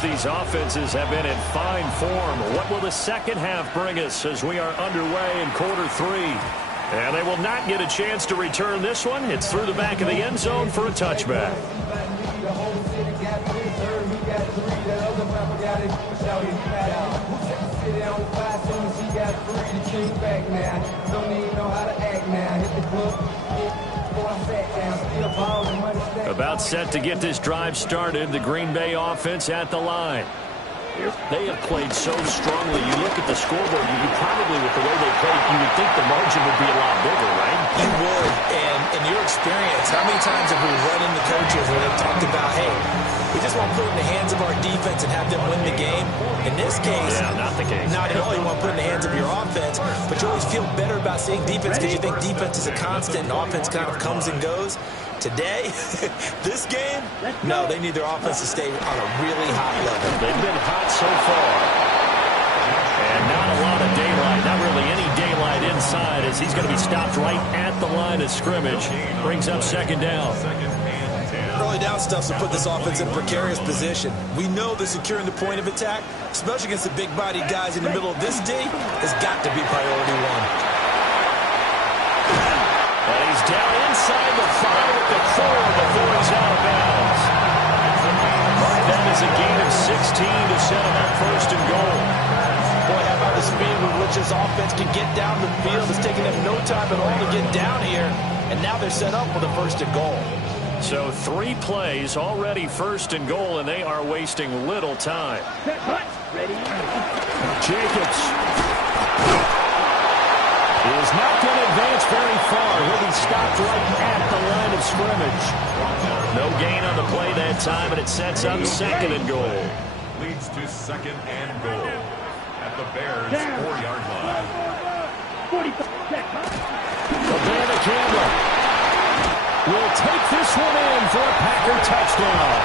Both these offenses have been in fine form. What will the second half bring us as we are underway in quarter three? And they will not get a chance to return this one. It's through the back of the end zone for a touchback. About set to get this drive started, the Green Bay offense at the line. They have played so strongly. You look at the scoreboard, you probably, with the way they played, you would think the margin would be a lot bigger, right? You would, and in your experience, how many times have we run into coaches where they've talked about, hey, we just want to put it in the hands of our defense and have them win the game? In this case, not the case. Not at all. You want to put it in the hands of your offense, but you always feel better about seeing defense because you think defense is a constant and offense kind of comes and goes. Today, this game, no, they need their offense to stay on a really high level. They've been hot so far. And not a lot of daylight, not really any daylight inside as he's going to be stopped right at the line of scrimmage. Brings up second down. Early down stuff to put this offense in a precarious position. We know that securing the point of attack, especially against the big-bodied guys in the middle of this D, has got to be priority one. And he's down inside the 5 at the 4 before he's out of bounds. That is a gain of 16 to set him up first and goal. Boy, how about the speed with which this offense can get down the field? It's taking them no time at all to get down here, and now they're set up with a first and goal. So 3 plays already first and goal, and they are wasting little time. Jacobs is not going to advance very far. He'll be stopped right at the line of scrimmage. No gain on the play that time, and it sets up second and goal. Leads to second and goal at the Bears' 4-yard line. Savannah Campbell will take this one in for a Packer touchdown.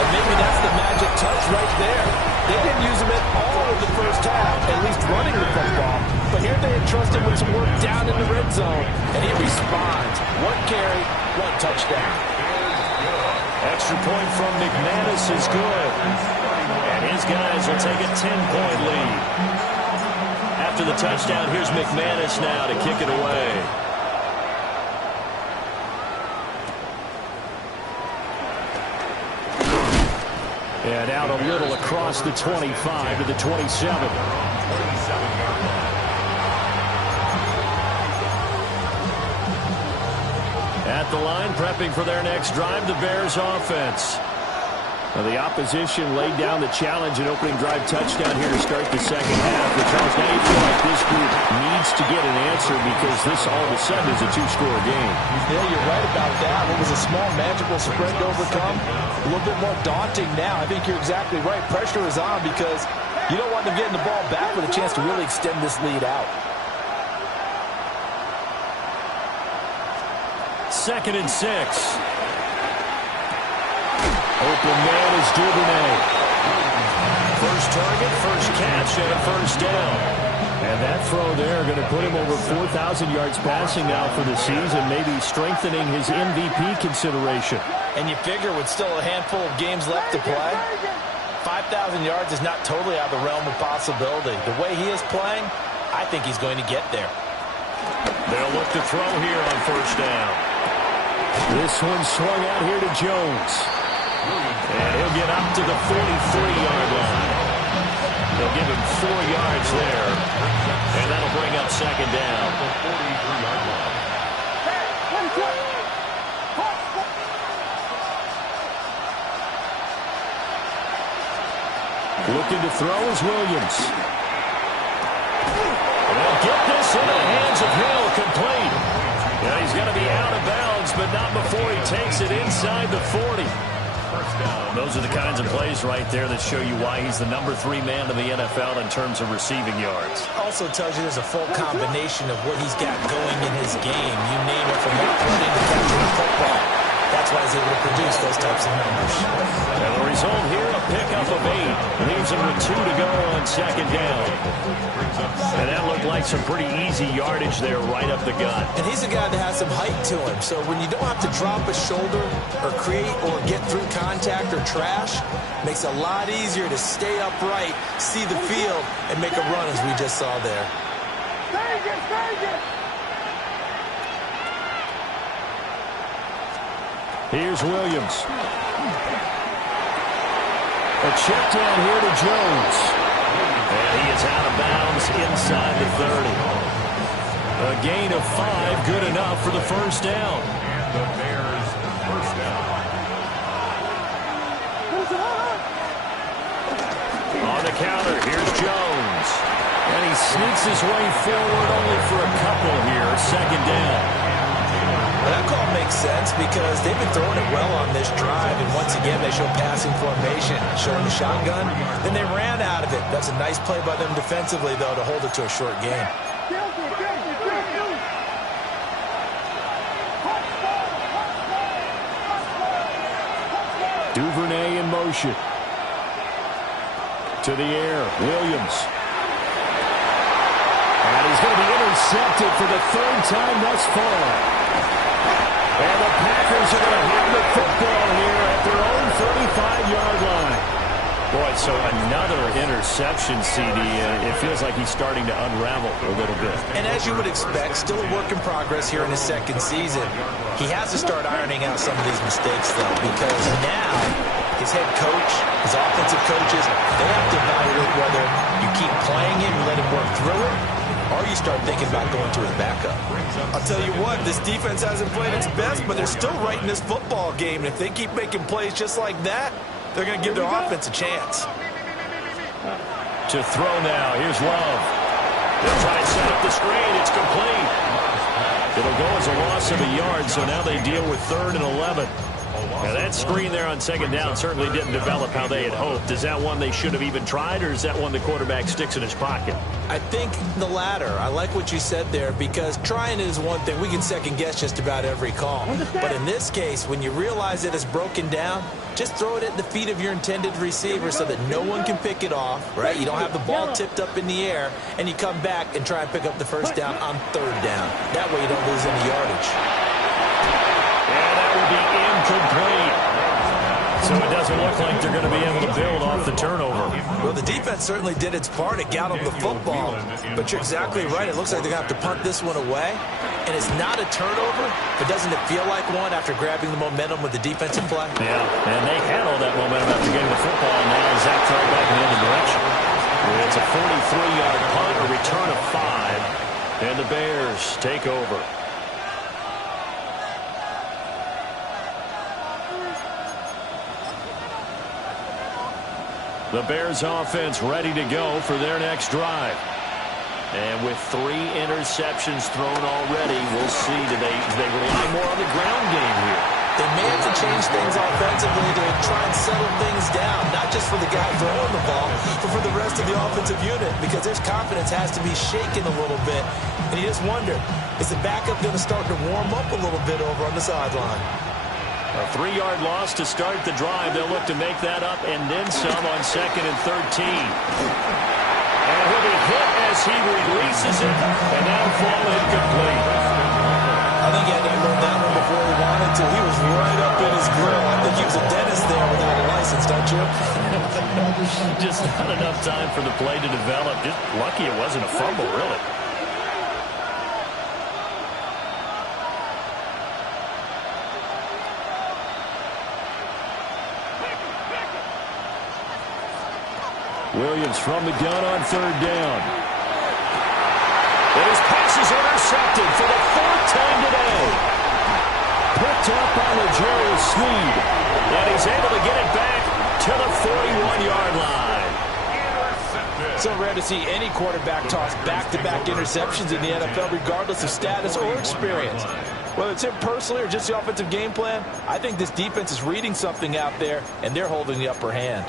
And maybe that's the magic touch right there. They didn't use him at all in the first half, at least running the football. But here they entrust him with some work down in the red zone, and he responds. 1 carry, 1 touchdown. Extra point from McManus is good. And his guys will take a 10-point lead. After the touchdown, here's McManus now to kick it away. And out a little across the 25 to the 27. At the line, prepping for their next drive, the Bears offense. Well, the opposition laid down the challenge and opening drive touchdown here to start the second half. But Charles, now you feel like this group needs to get an answer because this all of a sudden is a 2-score game. Yeah, you're right about that. What was a small magical spread to overcome, a little bit more daunting now. I think you're exactly right. Pressure is on because you don't want them getting the ball back with a chance to really extend this lead out. Second and 6. Open man is Duvernay. First target, first catch, and a first down. And that throw there going to put him over 4,000 yards passing now for the season, maybe strengthening his MVP consideration. And you figure with still a handful of games left to play, 5,000 yards is not totally out of the realm of possibility. The way he is playing, I think he's going to get there. They'll look to throw here on first down. This one swung out here to Jones. And he'll get up to the 43-yard line. They'll give him 4 yards there. And that'll bring up second down. Looking to throw is Williams. And they'll get this in the hands of Hill, complete. Yeah, he's going to be out of bounds, but not before he takes it inside the 40. Those are the kinds of plays right there that show you why he's the number 3 man in the NFL in terms of receiving yards. Also tells you there's a full combination of what he's got going in his game. You name it, from running to catching the football. That's why he's able to produce those types of numbers. And the result here, a pickup of 8. Leaves him with 2 to go on second down. And that looked like some pretty easy yardage there right up the gut. And he's a guy that has some height to him. So when you don't have to drop a shoulder or create or get through contact or trash, makes it a lot easier to stay upright, see the field, and make a run as we just saw there. Here's Williams. A check down here to Jones. And he is out of bounds inside the 30. A gain of 5, good enough for the first down. And the Bears first down. On the counter, here's Jones. And he sneaks his way forward only for a couple here, second down. That call makes sense because they've been throwing it well on this drive, and once again they show passing formation, showing the shotgun. Then they ran out of it. That's a nice play by them defensively, though, to hold it to a short game. Duvernay in motion. To the air, Williams. And he's going to be intercepted for the 3rd time thus far. And the Packers are going to have the football here at their own 35-yard line. Boy, so another interception, CD. It feels like he's starting to unravel a little bit. And as you would expect, still a work in progress here in his second season. He has to start ironing out some of these mistakes, though, because now his head coach, his offensive coaches, they have to evaluate whether you keep playing him, you let him work through it, or you start thinking about going to his backup. I'll tell you what, this defense hasn't played its best, but they're still right in this football game. And if they keep making plays just like that, they're going to give their offense a chance. To throw now, here's Love. They'll try and set up the screen. It's complete. It'll go as a loss of a yard, so now they deal with 3rd and 11. Now that screen there on second down certainly didn't develop how they had hoped. Is that one they should have even tried, or is that one the quarterback sticks in his pocket? I think the latter. I like what you said there, because trying it is one thing. We can second guess just about every call. But in this case, when you realize that it's broken down, just throw it at the feet of your intended receiver so that no one can pick it off, right? You don't have the ball tipped up in the air, and you come back and try and pick up the first down on 3rd down. That way you don't lose any yardage. And that will be incomplete. So it doesn't look like they're going to be able to build off the turnover. Well, the defense certainly did its part. It got them the football. But you're exactly right. It looks like they're going to have to punt this one away. And it's not a turnover, but doesn't it feel like one after grabbing the momentum with the defensive play? Yeah, and they had all that momentum after getting the football, and now Zach throw back in the other direction. It's a 43-yard punt, a return of 5, and the Bears take over. The Bears offense ready to go for their next drive. And with 3 interceptions thrown already, we'll see. Do they rely more on the ground game here? They may have to change things offensively to try and settle things down, not just for the guy throwing the ball, but for the rest of the offensive unit, because their confidence has to be shaken a little bit. And you just wonder, is the backup going to start to warm up a little bit over on the sideline? A 3-yard loss to start the drive. They'll look to make that up and then some on 2nd and 13. And he'll be hit as he releases it, and that'll fall incomplete. I think he had to unload that one before he wanted to. He was right up in his grill. I think he was a dentist there without a license, don't you? Just not enough time for the play to develop. Just lucky it wasn't a fumble, really. Williams from the gun on 3rd down. And his pass is intercepted for the 4th time today. Picked up by L'Jarius Sneed. And he's able to get it back to the 41-yard line. So rare to see any quarterback toss back-to-back interceptions in the NFL, regardless of status or experience. Whether it's him personally or just the offensive game plan, I think this defense is reading something out there, and they're holding the upper hand.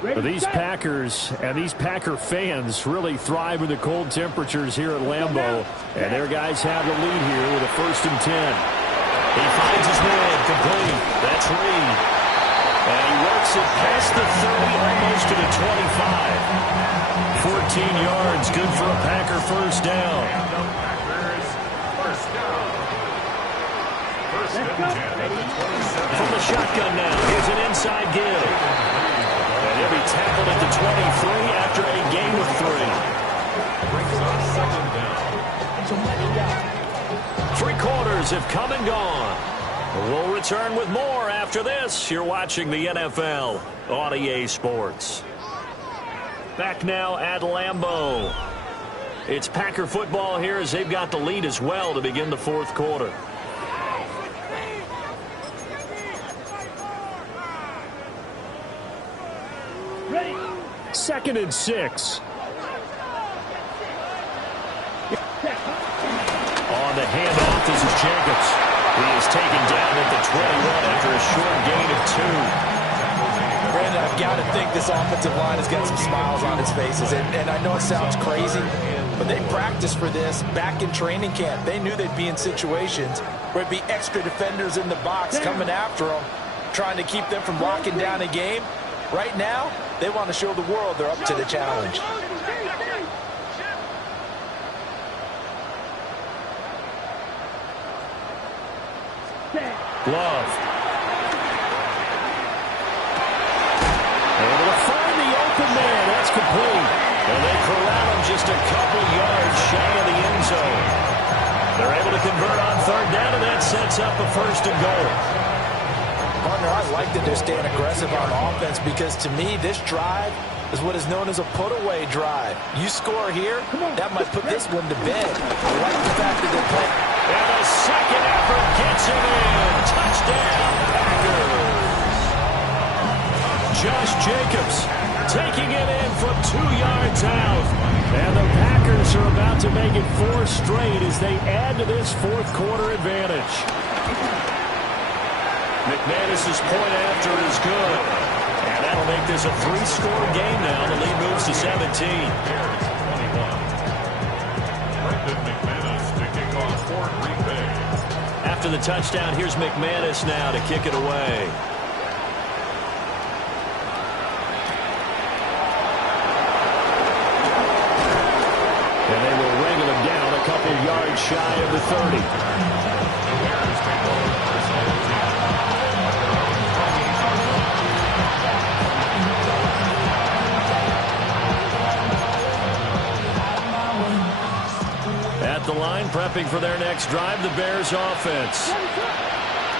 These Packers and these Packer fans really thrive in the cold temperatures here at Lambeau. And their guys have the lead here with a 1st and 10. He finds his man complete. That's Reed. And he works it past the 30, almost to the 25. 14 yards, good for a Packer 1st down. From the shotgun now, here's an inside give. And he'll be tackled at the 23 after a gain of 3. 3 quarters have come and gone. We'll return with more after this. You're watching the NFL on EA Sports. Back now at Lambeau. It's Packer football here as they've got the lead as well to begin the 4th quarter. Ready. 2nd and 6. On the handoff, this is Jacobs. He is taken down at the 21 after a short gain of 2. Brandon, I've got to think this offensive line has got some smiles on its faces. And I know it sounds crazy, but they practiced for this back in training camp. They knew they'd be in situations where it'd be extra defenders in the box coming after them, trying to keep them from locking down a game. Right now, they want to show the world they're up to the challenge. Love. Able to find the open man. That's complete. And they corral him just a couple yards shy of the end zone. They're able to convert on 3rd down, and that sets up a 1st and goal. Partner, I like that they're staying aggressive on offense because, to me, this drive is what is known as a put-away drive. You score here, that might put this one to bed. I like the fact that they're playing. And a second effort gets him in. Touchdown, Packers. Josh Jacobs taking it in from 2 yards out. And the Packers are about to make it 4 straight as they add to this 4th quarter advantage. McManus's point after is good. And that'll make this a 3-score game now. The lead moves to 17. After the touchdown, here's McManus now to kick it away. And they will wrangle him down a couple yards shy of the 30. At the line, prepping for their next drive, the Bears offense.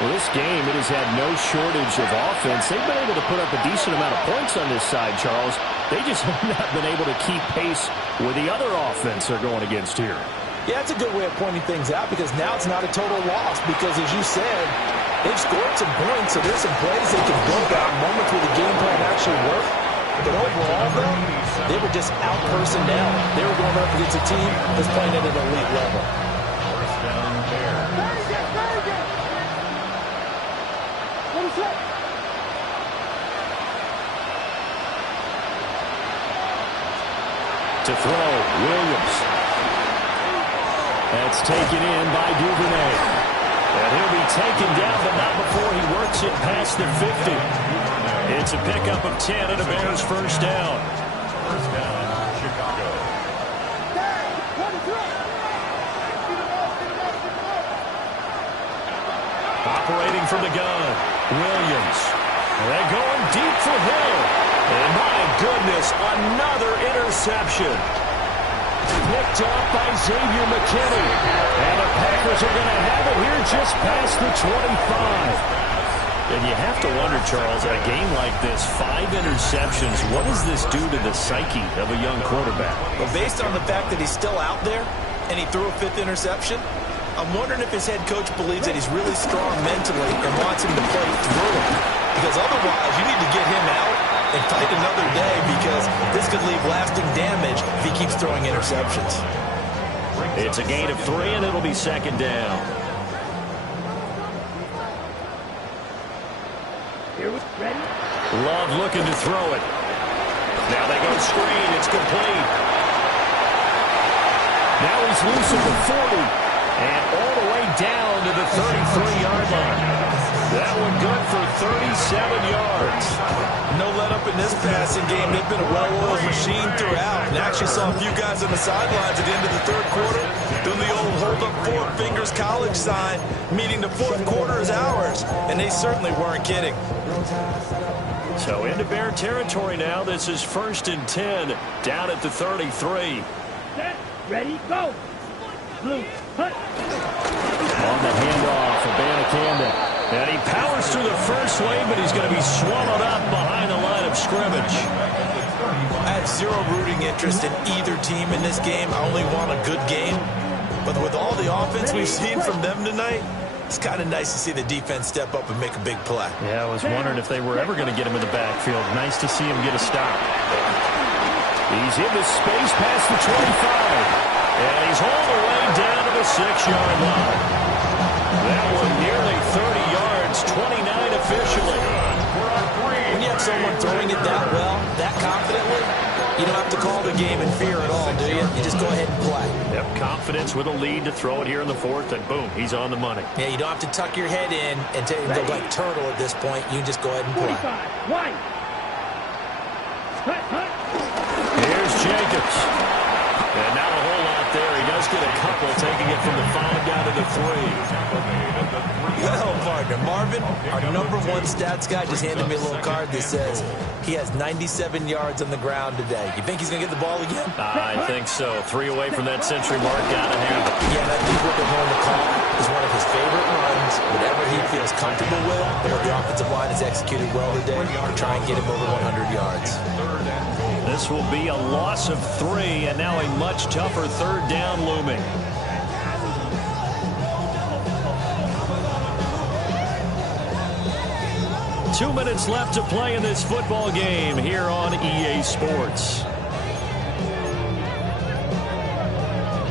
Well, this game, it has had no shortage of offense. They've been able to put up a decent amount of points on this side, Charles. They just have not been able to keep pace with the other offense they're going against here. Yeah, it's a good way of pointing things out because now it's not a total loss because, as you said, they've scored some points, so there's some plays they can build out, moments where the game plan actually worked. But overall, though, they were just out-personnel. They were going up against a team that's playing at an elite level. To throw, Williams. That's taken in by Duvernay. And he'll be taken down, but not before he works it past the 50. It's a pickup of 10 and a Bears 1st down. First down, Chicago. Operating from the gun, Williams. They're going deep for Hill. And my goodness, another interception. Picked up by Xavier McKinney. And the Packers are going to have it here just past the 25. And you have to wonder, Charles, at a game like this, 5 interceptions, what does this do to the psyche of a young quarterback? But based on the fact that he's still out there and he threw a 5th interception, I'm wondering if his head coach believes that he's really strong mentally and wants him to play through it. Because otherwise, you need to get him out and fight another day because this could leave lasting damage if he keeps throwing interceptions. It's a gain of 3, and it'll be 2nd down. Love looking to throw it. Now they go screen. It's complete. Now he's loose at the 40. And all the way down to the 33-yard line. That one good for 37 yards. No let up in this passing game. They've been a well-oiled machine throughout. And actually saw a few guys on the sidelines at the end of the third quarter doing the old hold up four fingers college sign, meaning the fourth quarter is ours. And they certainly weren't kidding. So into Bear territory now. This is 1st and 10 down at the 33. Set, ready, go. Blue, hut. On the handoff for Abanikanda. And he powers through the first wave, but he's going to be swallowed up behind the line of scrimmage. I have zero rooting interest in either team in this game. I only want a good game. But with all the offense we've seen from them tonight, it's kind of nice to see the defense step up and make a big play. Yeah, I was wondering if they were ever going to get him in the backfield. Nice to see him get a stop. He's in the space past the 25. And he's all the way down to the 6-yard line. That one nearly 30 yards, 29 officially. When you have someone throwing it that well, that confidently, you don't have to call the game in fear at all, do you? You just go ahead and play. Yep, confidence with a lead to throw it here in the fourth, and boom, he's on the money. Yeah, you don't have to tuck your head in and go like turtle at this point. You can just go ahead and play. 45, white. Hut, hut. Here's Jacobs. And not a whole lot there. He does get a couple, taking it from the 5 down to the 3. Well, partner, Marvin, our #1 stats guy, just handed me a little card that says he has 97 yards on the ground today. You think he's going to get the ball again? I think so. 3 away from that century mark. Gotta have it. Yeah, and I think what they're going to call is one of his favorite runs, whatever he feels comfortable with, or the offensive line has executed well today, to try and get him over 100 yards. This will be a loss of 3, and now a much tougher 3rd down looming. Two minutes left to play in this football game here on EA Sports.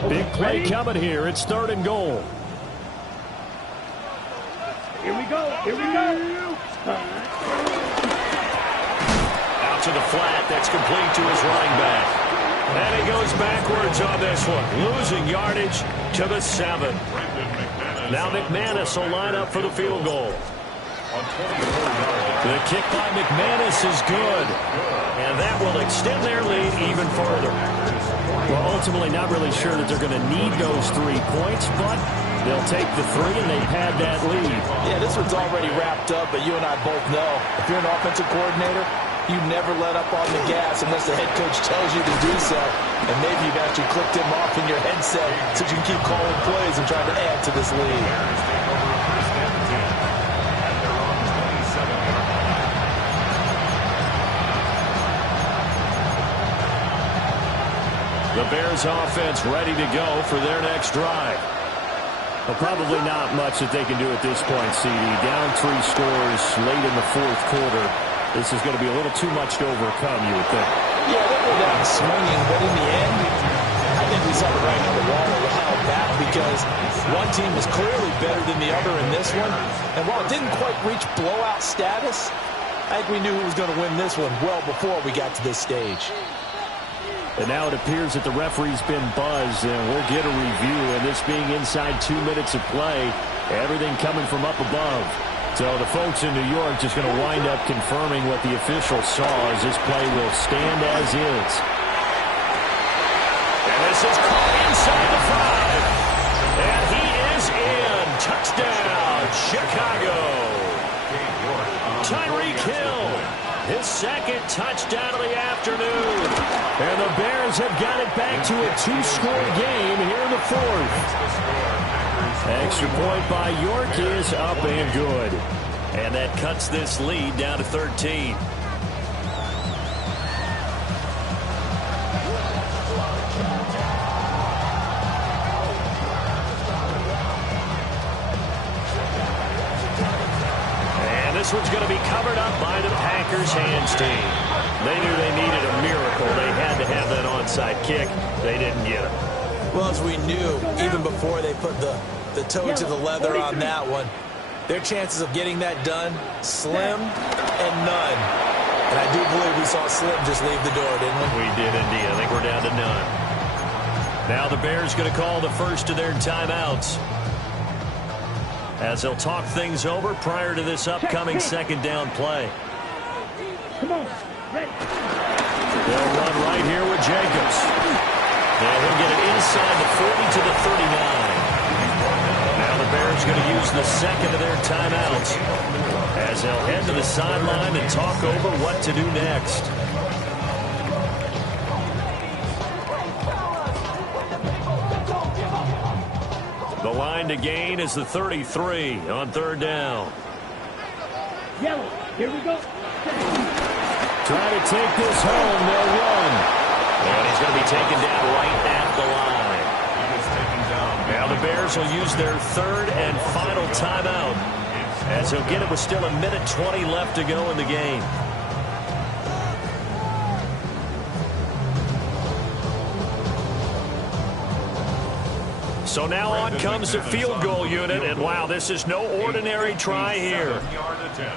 Big play coming here. It's 3rd and goal. Here we go, here we go. Out to the flat. That's complete to his running back. And he goes backwards on this one. Losing yardage to the 7. Now McManus will line up for the field goal. The kick by McManus is good. And that will extend their lead even further. Well, ultimately not really sure that they're going to need those 3 points, but they'll take the 3 and they've had that lead. Yeah, this one's already wrapped up, but you and I both know if you're an offensive coordinator, you never let up on the gas unless the head coach tells you to do so. And maybe you've actually clicked him off in your headset so you can keep calling plays and trying to add to this lead. The Bears offense ready to go for their next drive. Well, probably not much that they can do at this point, CD. Down 3 scores late in the 4th quarter. This is going to be a little too much to overcome, you would think. Yeah, they go down swinging, but in the end, I think we saw the writing on the wall a while back because one team was clearly better than the other in this one. And while it didn't quite reach blowout status, I think we knew who was going to win this one well before we got to this stage. And now it appears that the referee's been buzzed, and we'll get a review. And this being inside 2 minutes of play, everything coming from up above. So the folks in New York just going to wind up confirming what the official saw as this play will stand as is. And this is caught inside the 5. And he is in. Touchdown, Chicago. Tyreek Hill. His 2nd touchdown of the afternoon. And the Bears have got it back to a 2-score game here in the 4th. Extra point by York is up and good. And that cuts this lead down to 13. This one's going to be covered up by the Packers hands team. They knew they needed a miracle. They had to have that onside kick. They didn't get it. Well, as we knew, even before they put the toe to the leather on that one, their chances of getting that done, slim and none. And I do believe we saw Slim just leave the door, didn't we? We did indeed. I think we're down to none. Now the Bears going to call the first of their timeouts, as they'll talk things over prior to this upcoming second down play. Come on. Ready. They'll run right here with Jacobs. And he'll get it inside the 40 to the 39. Now the Bears going to use the second of their timeouts, as they'll head to the sideline and talk over what to do next. The line to gain is the 33 on third down. Yellow. Here we go. Try to take this home. They'll run. And he's going to be taken down right at the line. Now the Bears will use their third and final timeout, as he'll get it with still 1:20 left to go in the game. So now on comes the field goal unit, and wow, this is no ordinary try here.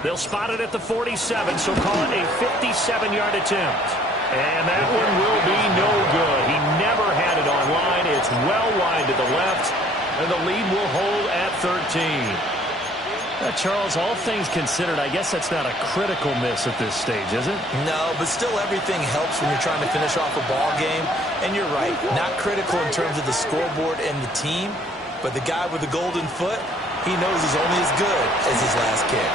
They'll spot it at the 47, so call it a 57-yard attempt. And that one will be no good. He never had it on line. It's well wide to the left, and the lead will hold at 13. Charles, all things considered, I guess that's not a critical miss at this stage, is it? No, but still everything helps when you're trying to finish off a ball game. And you're right, not critical in terms of the scoreboard and the team, but the guy with the golden foot, he knows he's only as good as his last kick.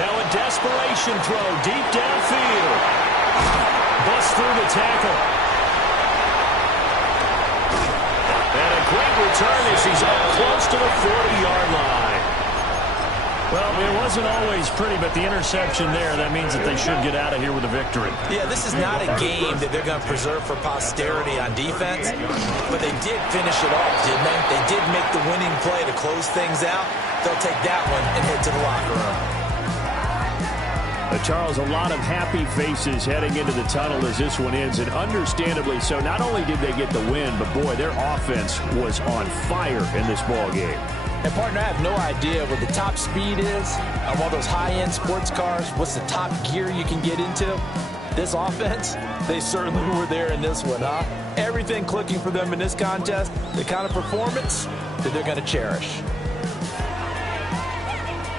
Now a desperation throw deep downfield. Busts through the tackle. And a great return as he's up close to the 40-yard line. Well, it wasn't always pretty, but the interception there, that means that they should get out of here with a victory. Yeah, this is not a game that they're going to preserve for posterity on defense, but they did finish it off, didn't they? They did make the winning play to close things out. They'll take that one and head to the locker room. Charles, a lot of happy faces heading into the tunnel as this one ends, and understandably so. Not only did they get the win, but boy, their offense was on fire in this ball game. And, partner, I have no idea what the top speed is of all those high-end sports cars. What's the top gear you can get into? This offense, they certainly were there in this one, huh? Everything clicking for them in this contest, the kind of performance that they're going to cherish.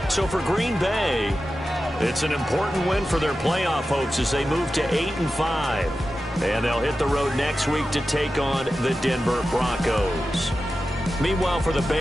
So for Green Bay, it's an important win for their playoff hopes as they move to 8-5. And they'll hit the road next week to take on the Denver Broncos. Meanwhile, for the Bears,